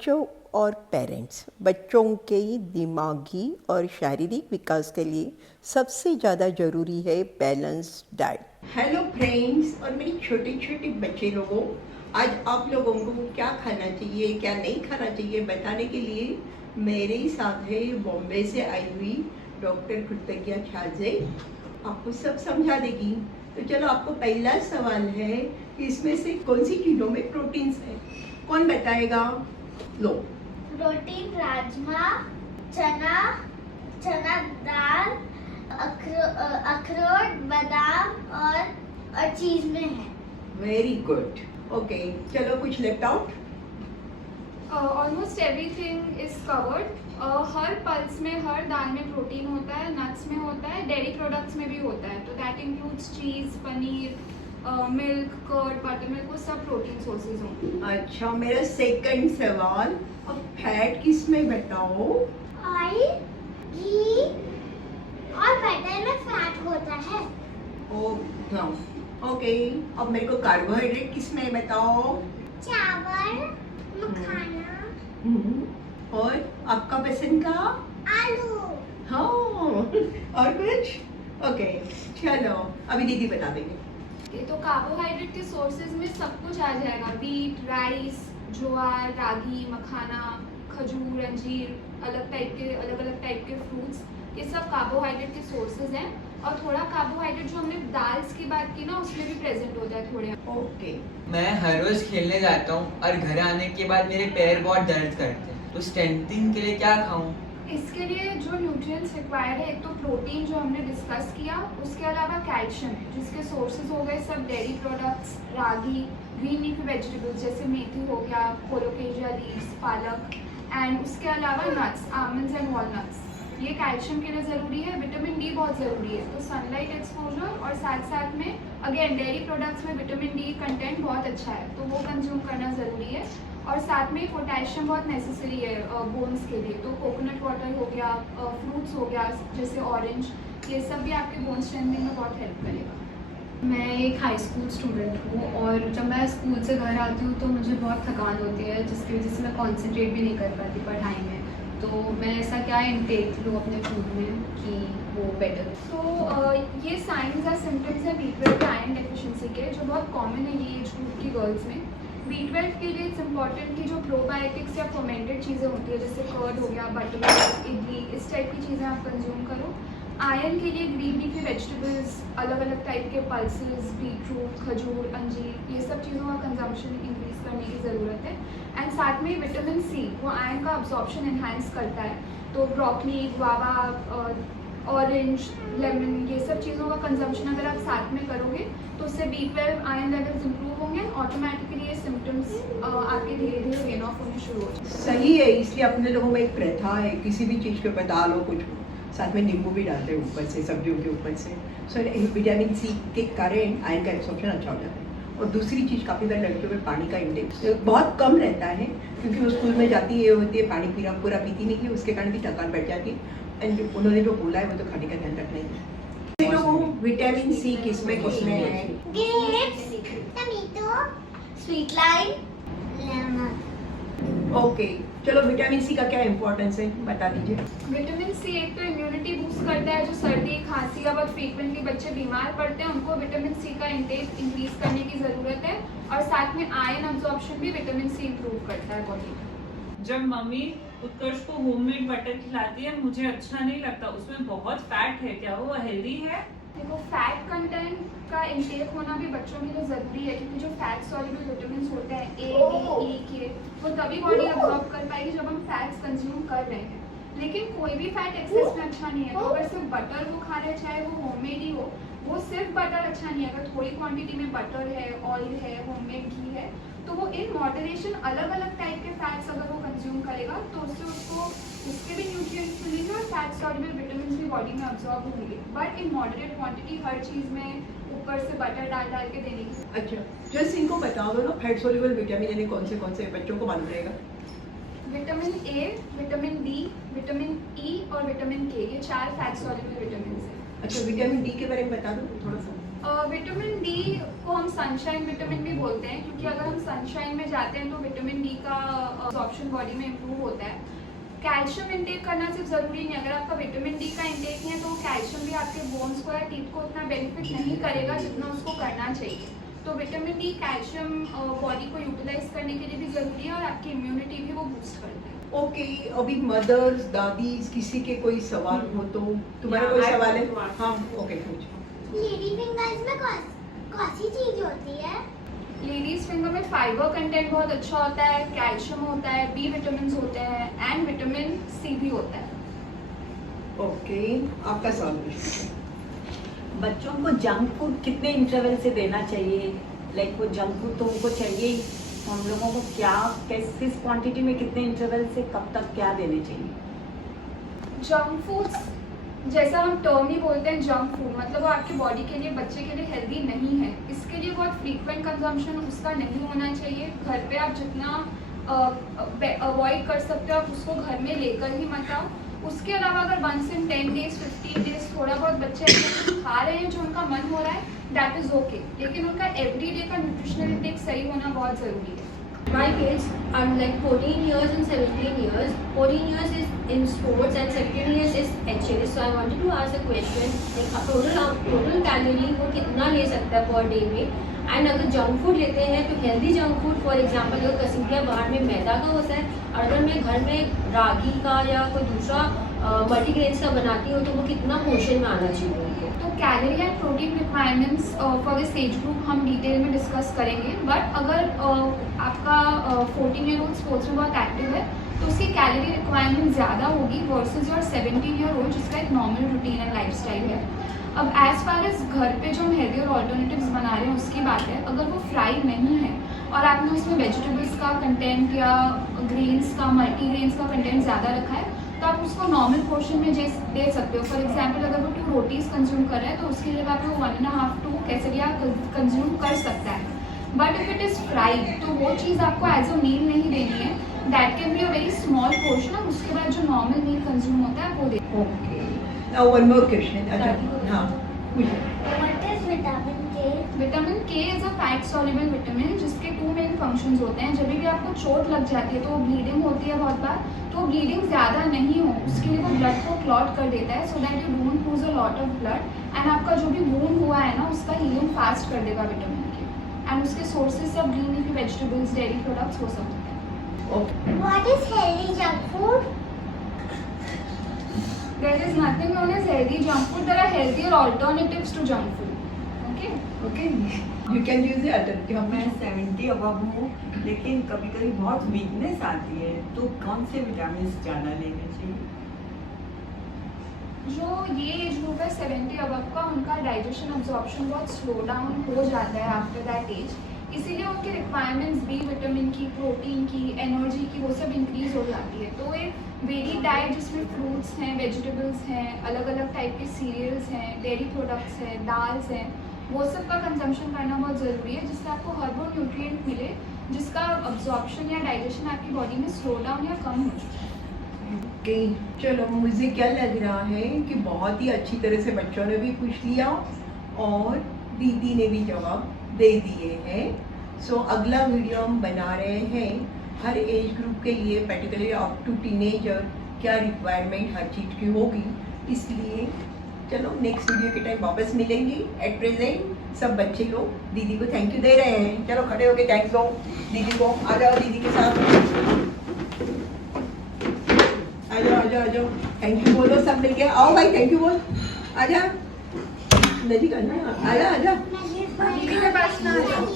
बच्चों और पेरेंट्स बच्चों के दिमागी और शारीरिक विकास के लिए सबसे ज़्यादा ज़रूरी है बैलेंस्ड डाइट। हेलो फ्रेंड्स और मेरे छोटे छोटे बच्चे लोगों, आज आप लोगों को क्या खाना चाहिए क्या नहीं खाना चाहिए बताने के लिए मेरे साथ है बॉम्बे से आई हुई डॉक्टर कृतज्ञा छाजे। आपको सब समझा देगी। तो चलो, आपको पहला सवाल है कि इसमें से कौन सी चीज़ों में प्रोटीन्स है, कौन बताएगा? लो। प्रोटीन राजमा, चना, चना दाल, अखरोट, बादाम और चीज में है। Very good. ओके, चलो कुछ left out. Almost everything is covered. Her pulse में, हर दाल में प्रोटीन होता है, नट्स में होता है, डेयरी प्रोडक्ट्स में भी होता है। तो that includes cheese, paneer, milk, curd, butter milk, वो सब प्रोटीन सोर्सेज होंगे। अच्छा, मेरा सेकंड सवाल, अब फैट किस में बताओ? ऑयल, घी और बटर में फैट होता है। Oh no. ओके, अब मेरे को कार्बोहाइड्रेट किस में बताओ? चावल, मखाना और आपका पसंद का? आलू। हाँ, और कुछ? ओके, चलो अभी दीदी बता देंगे। ये तो कार्बोहाइड्रेट के सोर्सेज में सब कुछ आ जाएगा। व्हीट, राइस, ज्वार, रागी, मखाना, खजूर, अंजीर, अलग अलग टाइप के फ्रूट्स, ये सब कार्बोहाइड्रेट के सोर्सेज हैं। और थोड़ा कार्बोहाइड्रेट जो हमने दाल्स की बात की ना, उसमें भी प्रेजेंट होता है थोड़े। ओके। मैं हर रोज खेलने जाता हूँ और घर आने के बाद मेरे पैर बहुत दर्द करते हैं, तो स्ट्रेंथनिंग के लिए क्या खाऊं? इसके लिए जो न्यूट्रिएंट्स रिक्वायर्ड है, एक तो प्रोटीन जो हमने डिस्कस किया, उसके अलावा कैल्शियम है, जिसके सोर्सेज हो गए सब डेयरी प्रोडक्ट्स, रागी, ग्रीन लीफी वेजिटेबल्स जैसे मेथी हो गया, कोलोकेशिया लीव्स, पालक, एंड उसके अलावा नट्स, आमंड्स एंड वॉलनट्स। ये कैल्शियम के लिए ज़रूरी है। विटामिन डी बहुत ज़रूरी है, तो सनलाइट एक्सपोजर और साथ साथ में अगेन डेयरी प्रोडक्ट्स में विटामिन डी कंटेंट बहुत अच्छा है, तो वो कंज्यूम करना ज़रूरी है। और साथ में पोटेशियम बहुत नेसेसरी है बोन्स के लिए, तो कोकोनट वाटर हो गया, फ्रूट्स हो गया जैसे ऑरेंज, ये सब भी आपके बोन स्ट्रेंथनिंग में बहुत हेल्प करेगा। मैं एक हाई स्कूल स्टूडेंट हूँ और जब मैं स्कूल से घर आती हूँ तो मुझे बहुत थकान होती है, जिसकी वजह से मैं कंसंट्रेट भी नहीं कर पाती पढ़ाई में। तो मैं ऐसा क्या इंटेक लूँ अपने फूड में कि वो बेटर? तो ये साइंस या सिम्टम्स हैं B12 आयरन डेफिशिएंसी के, जो बहुत कॉमन है ये एज ग्रुप की गर्ल्स में। B12 के लिए इट्स इम्पॉर्टेंट कि जो प्रोबायोटिक्स या फर्मेंटेड चीज़ें होती है, जैसे कर्ड हो गया, बटर, इडली, इस टाइप की चीज़ें आप कंज्यूम करो। आयरन के लिए ग्रीन लीफी वेजिटेबल्स, अलग अलग टाइप के पल्सेस, बीटरूट, खजूर, अंजीर, ये सब चीज़ों का कंजम्पशन इंक्रीज करने की ज़रूरत है। एंड साथ में विटामिन सी, वो आयरन का अब्जॉर्प्शन एनहांस करता है, तो ब्रोकली, गुआवा, ऑरेंज, लेमन, ये सब चीज़ों का कंजम्पशन अगर आप साथ में करोगे तो उससे B12 आयरन लेवल्स इंप्रूव होंगे। ऑटोमेटिकली ये सिम्टम्स आपके धीरे धीरे गेन ऑफ होने शुरू हो जाएंगे। सही है, इसलिए अपने लोगों में एक प्रथा है, किसी भी चीज़ के ऊपर दाल हो, कुछ साथ में नींबू भी डालते हैं ऊपर से, सब्जियों के ऊपर से। सो विटामिन सी के कारण आयरन का एब्सॉर्प्शन अच्छा हो जाता है। और दूसरी चीज़, काफ़ी बार लड़कियों में पानी का इंटेक बहुत कम रहता है, क्योंकि वो स्कूल में जाती है, होती है, पानी पूरा पीती नहीं है, उसके कारण भी थकान बढ़ जाती है। एंड उन्होंने जो बोला है वो तो खाने का ध्यान रखना ही है। तो विटामिन सी किसमें है? Grapes, tomato, sweet lime, lemon. Okay, चलो विटामिन सी का क्या इंपॉर्टेंस है बता दीजिए। विटामिन सी एक तो इम्यूनिटी बूस्ट करता है, जो सर्दी, खांसी या बहुत फ्रीक्वेंटली बच्चे बीमार पड़ते हैं, उनको विटामिन सी का इंटेक इंक्रीज करने की ज़रूरत है। और साथ में आयरन अब्जॉर्प्शन भी विटामिन सी इंप्रूव करता है बॉडी में। जब मम्मी उत्कर्ष को होममेड बटर खिलाती है, मुझे अच्छा नहीं लगता, उसमें बहुत फैट है, क्या वो हेल्दी है? देखो, फैट कंटेंट का इंटेक होना भी बच्चों के लिए ज़रूरी है, क्योंकि जो फैट सॉल्युबल विटामिन होते हैं A, D, E, K, वो तभी बॉडी अब्जॉर्ब कर पाएगी जब हम फैट्स कंज्यूम कर रहे हैं। लेकिन कोई भी फैट एक्सेस में अच्छा नहीं है, तो अगर सिर्फ बटर वो खा रहे, चाहे वो होममेड ही हो, वो सिर्फ बटर अच्छा नहीं है। अगर थोड़ी क्वांटिटी में बटर है, ऑयल है, होममेड घी है, तो वो इन मॉडरेशन अलग अलग टाइप के फैट्स अगर वो कंज्यूम करेगा, तो उससे उसको उसके भी न्यूट्रिएंट्स मिलेंगे और फैट सॉल्युबल विटामिन भी बॉडी में अब्जॉर्ब होंगे। बट इन मॉडरेट क्वांटिटी, हर चीज़ में ऊपर से बटर डाल के देने की। अच्छा, जस्ट इनको बता दो ना, फैट सोल्यूबल विटामिन यानी कौन से बच्चों को मालूम रहेगा? Vitamin A, vitamin D, vitamin E और विटामिन के, ये 4 फैट सॉल्युबल विटामिन है। अच्छा, विटामिन डी के बारे में बता दो थोड़ा सा। विटामिन डी को हम सनशाइन विटामिन भी बोलते हैं, क्योंकि अगर हम सनशाइन में जाते हैं तो विटामिन डी का अब्जॉर्प्शन बॉडी में इम्प्रूव होता है। कैल्शियम इंटेक करना सिर्फ ज़रूरी नहीं, अगर आपका विटामिन डी का इंटेक नहीं है तो कैल्शियम भी आपके बोन्स को या टीथ को उतना बेनिफिट नहीं करेगा जितना उसको करना चाहिए। तो विटामिन डी कैल्शियम बॉडी को यूटिलाइज करने के लिए भी ज़रूरी है और आपकी इम्यूनिटी भी वो बूस्ट करता है। ओके, अभी मदर्स दादीज किसी के कोई सवाल हो तो तुम्हारा कोई सवाल है? हाँ, ओके पूछो। लेडी फिंगर्स में कौन सी चीज होती है? लेडीज फिंगर में फाइबर कंटेंट बहुत अच्छा होता है, कैल्शियम होता है, बी विटामिन होते हैं एंड विटामिन सी भी होता है। ओके, आपका सवाल पूछो। बच्चों को जंक फूड कितने इंटरवल से देना चाहिए? लाइक वो जंक फूड तो उनको चाहिए ही, तो हम लोगों को क्या किस क्वांटिटी में कितने इंटरवल से कब तक क्या देने चाहिए? जंक फूड्स जैसा हम टर्म ही बोलते हैं जंक फूड, मतलब वो आपकी बॉडी के लिए, बच्चे के लिए हेल्दी नहीं है। इसके लिए बहुत फ्रीक्वेंट कंजम्पशन उसका नहीं होना चाहिए। घर पे आप जितना अवॉइड कर सकते हो आप उसको घर में लेकर ही मत आओ। उसके अलावा अगर 1 in 10 days 15 days थोड़ा बहुत बच्चे ऐसे कुछ खा रहे हैं जो उनका मन हो रहा है, दैट इज़ ओके, लेकिन उनका एवरीडे का न्यूट्रिशनल इंटेक सही होना बहुत ज़रूरी है। My kids are like 14 years and 17 years. 14 years is in sports and 17 years is HL. So I wanted to ask a question. Like total calorie वो कितना ले सकता है पर डे में? एंड अगर जंक फूड लेते हैं तो healthy junk food, for example अगर कसिंकिया बाहर में मैदा का होता है और अगर मैं घर में रागी का या कोई दूसरा मल्टीग्रेन्स का बनाती हूँ तो वो कितना पोर्शन में आना चाहिए उनको? तो calorie and protein requirements for this age group हम डिटेल में डिस्कस करेंगे। बट अगर आपका 14-year-old स्पोर्ट्स में बहुत एक्टिव है तो उसकी कैलोरी रिक्वायरमेंट ज़्यादा होगी वर्सेस योर 17-year-old जिसका एक नॉर्मल रूटीन एंड लाइफस्टाइल है। अब एज फार एज घर पे जो हम हेल्दी और ऑल्टरनेटिव्स बना रहे हैं उसकी बात है, अगर वो फ्राइड नहीं है और आपने उसमें वेजिटेबल्स का कंटेंट या ग्रेन्स का, मल्टीग्रेन्स का कंटेंट ज़्यादा रखा है तो आप उसको नॉर्मल पोर्शन में दे सकते हो। फॉर एग्जांपल अगर वो 2 रोटीज़ कंज्यूम कर रहा है तो उसकी जगह पे वो 1.5-2 कैसरिया कंज्यूम कर सकता है। But if it is fried तो वो चीज़ आपको एज अ मील नहीं देनी है, that can be a very small portion. उसके बाद जो नॉर्मल मील कंज्यूम होता है वो दे। Okay, now one more question. अच्छा, हाँ पूछो। What is vitamin K? Vitamin K is a fat soluble vitamin जिसके 2 मेन फंक्शंस होते हैं। जब भी आपको चोट लग जाती है तो ब्लीडिंग होती है बहुत बार, तो ब्लीडिंग ज़्यादा नहीं हो उसके लिए वो ब्लड को क्लॉट कर देता है so that you don't lose a lot of blood and आपका जो भी वूंड हुआ है ना उसका हीलिंग फास्ट कर देगा विटामिन के। एंड उसके सोर्सेज सब green leafy vegetables, dairy products हो सकते हैं। Okay, What is healthy junk food? There is nothing known as healthy junk food. There are healthier alternatives to junk food. Okay? Okay, you can use the alternative. मैं 70 above हूँ लेकिन कभी कभी बहुत weakness आती है, तो कौन से विटामिन ज़्यादा लेने चाहिए? जो ये एज ग्रुप है 70 अबव का, उनका डाइजेशन अब्जॉर्प्शन बहुत स्लो डाउन हो जाता है आफ्टर दैट एज, इसीलिए उनकी रिक्वायरमेंट्स बी विटामिन की, प्रोटीन की, एनर्जी की वो सब इंक्रीज हो जाती है। तो एक वेरिड डाइट जिसमें फ्रूट्स हैं, वेजिटेबल्स हैं, अलग अलग टाइप के सीरियल्स हैं, डेयरी प्रोडक्ट्स हैं, दाल्स हैं, वो सब का कंजम्पशन करना बहुत ज़रूरी है जिससे आपको हर वो न्यूट्रिएंट मिले जिसका अब्जॉर्प्शन या डाइजेशन आपकी बॉडी में स्लो डाउन या कम हो चुका है। ओके, चलो मुझे क्या लग रहा है कि बहुत ही अच्छी तरह से बच्चों ने भी पूछ लिया और दीदी ने भी जवाब दे दिए हैं। सो अगला वीडियो हम बना रहे हैं हर एज ग्रुप के लिए, पर्टिकुलरली अप टू टीनेजर क्या रिक्वायरमेंट हर चीज़ की होगी। इसलिए चलो नेक्स्ट वीडियो के टाइम वापस मिलेंगे। एट प्रेजेंट सब बच्चे लोग दीदी को थैंक यू दे रहे हैं। चलो खड़े होके थैंक्स दो दीदी को। आ जाओ दीदी के साथ, आ जाओ आ जाओ आ जाओ, थैंक यू बोलो सब मिलके। आओ भाई थैंक यू बोल, आ जा, नहीं करना, आ जा आ जा। दीदी के पास ना आ जाओ।